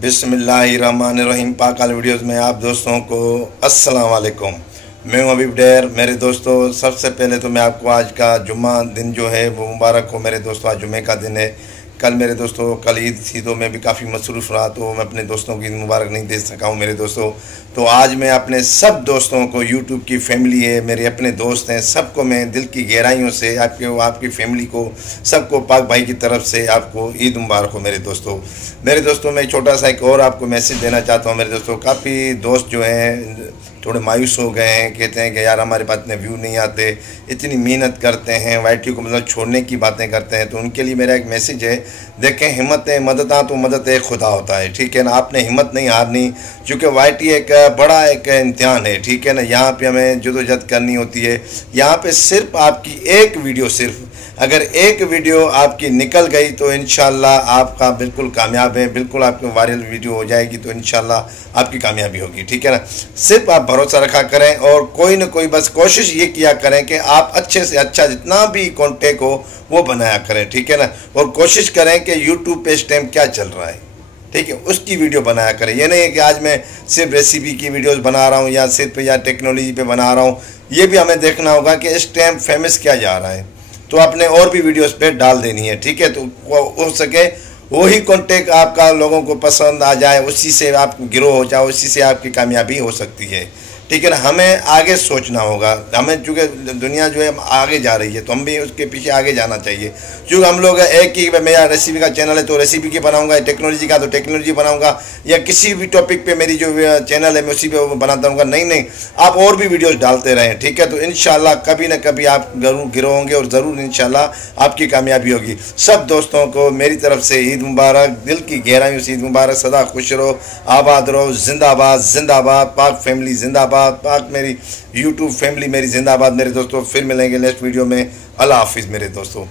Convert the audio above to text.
बिस्मिल्लाहिर्रहमानिर्रहीम। पाकाल वीडियोज़ में आप दोस्तों को अस्सलाम वालेकुम। मैं हूं हबीब डेर। मेरे दोस्तों, सबसे पहले तो मैं आपको आज का जुम्मा दिन जो है वो मुबारक हो मेरे दोस्तों। आज जुम्मे का दिन है। कल मेरे दोस्तों कल ईद थी तो मैं भी काफ़ी मसरूफ़ रहा, तो मैं अपने दोस्तों को ईद मुबारक नहीं दे सका हूँ मेरे दोस्तों। तो आज मैं अपने सब दोस्तों को, यूट्यूब की फैमिली है, मेरे अपने दोस्त हैं, सबको मैं दिल की गहराइयों से आपकी फैमिली को, सबको पाक भाई की तरफ से आपको ईद मुबारक हो मेरे दोस्तों। मेरे दोस्तों, मैं छोटा सा एक और आपको मैसेज देना चाहता हूँ मेरे दोस्तों। काफ़ी दोस्त जो हैं थोड़े मायूस हो गए हैं, कहते हैं कि यार हमारे पास इतने व्यू नहीं आते, इतनी मेहनत करते हैं, वाईटी को मतलब छोड़ने की बातें करते हैं। तो उनके लिए मेरा एक मैसेज है, देखें हिम्मत मददा तो मदद एक खुदा होता है, ठीक है ना। आपने हिम्मत नहीं हारनी, क्योंकि वाईटी एक बड़ा एक इम्तिहान है, ठीक है ना। यहाँ पे हमें जदोजहद करनी होती है। यहाँ पे सिर्फ आपकी एक वीडियो, सिर्फ अगर एक वीडियो आपकी निकल गई तो इंशाल्लाह आपका बिल्कुल कामयाब है, बिल्कुल आपकी वायरल वीडियो हो जाएगी तो इंशाल्लाह आपकी कामयाबी होगी, ठीक है ना। सिर्फ आप भरोसा रखा करें और कोई ना कोई बस कोशिश ये किया करें कि आप अच्छे से अच्छा जितना भी कॉन्टेक्ट हो वो बनाया करें, ठीक है ना। और कोशिश करें कि यूट्यूब पे इस टाइम क्या चल रहा है, ठीक है, उसकी वीडियो बनाया करें। ये नहीं है कि आज मैं सिर्फ रेसिपी की वीडियोस बना रहा हूँ या सिर्फ या टेक्नोलॉजी पे बना रहा हूँ। ये भी हमें देखना होगा कि इस टाइम फेमस क्या जा रहा है, तो आपने और भी वीडियोस पे डाल देनी है, ठीक है। तो हो सके वही कंटेंट आपका लोगों को पसंद आ जाए, उसी से आप ग्रो हो जाओ, उसी से आपकी कामयाबी हो सकती है, ठीक है ना। हमें आगे सोचना होगा, हमें चूँकि दुनिया जो है आगे जा रही है तो हम भी उसके पीछे आगे जाना चाहिए। क्योंकि हम लोग एक ही, मेरा रेसिपी का चैनल है तो रेसिपी की बनाऊंगा, टेक्नोलॉजी का तो टेक्नोलॉजी बनाऊंगा, या किसी भी टॉपिक पे मेरी जो चैनल है मैं उसी पे बनाता रहूँगा। नहीं, आप और भी वीडियोस डालते रहें, ठीक है। तो इंशाल्लाह कभी ना कभी आप जरूर गिरो होंगे और ज़रूर इंशाल्लाह आपकी कामयाबी होगी। सब दोस्तों को मेरी तरफ से ईद मुबारक, दिल की गहराइयों से ईद मुबारक। सदा खुश रहो, आबाद रहो, जिंदाबाद जिंदाबाद, पाक फैमिली जिंदाबाद, पाक मेरी यूट्यूब फैमिली मेरी जिंदाबाद मेरे दोस्तों। फिर मिलेंगे नेक्स्ट वीडियो में। अल्लाह हाफिज़ मेरे दोस्तों।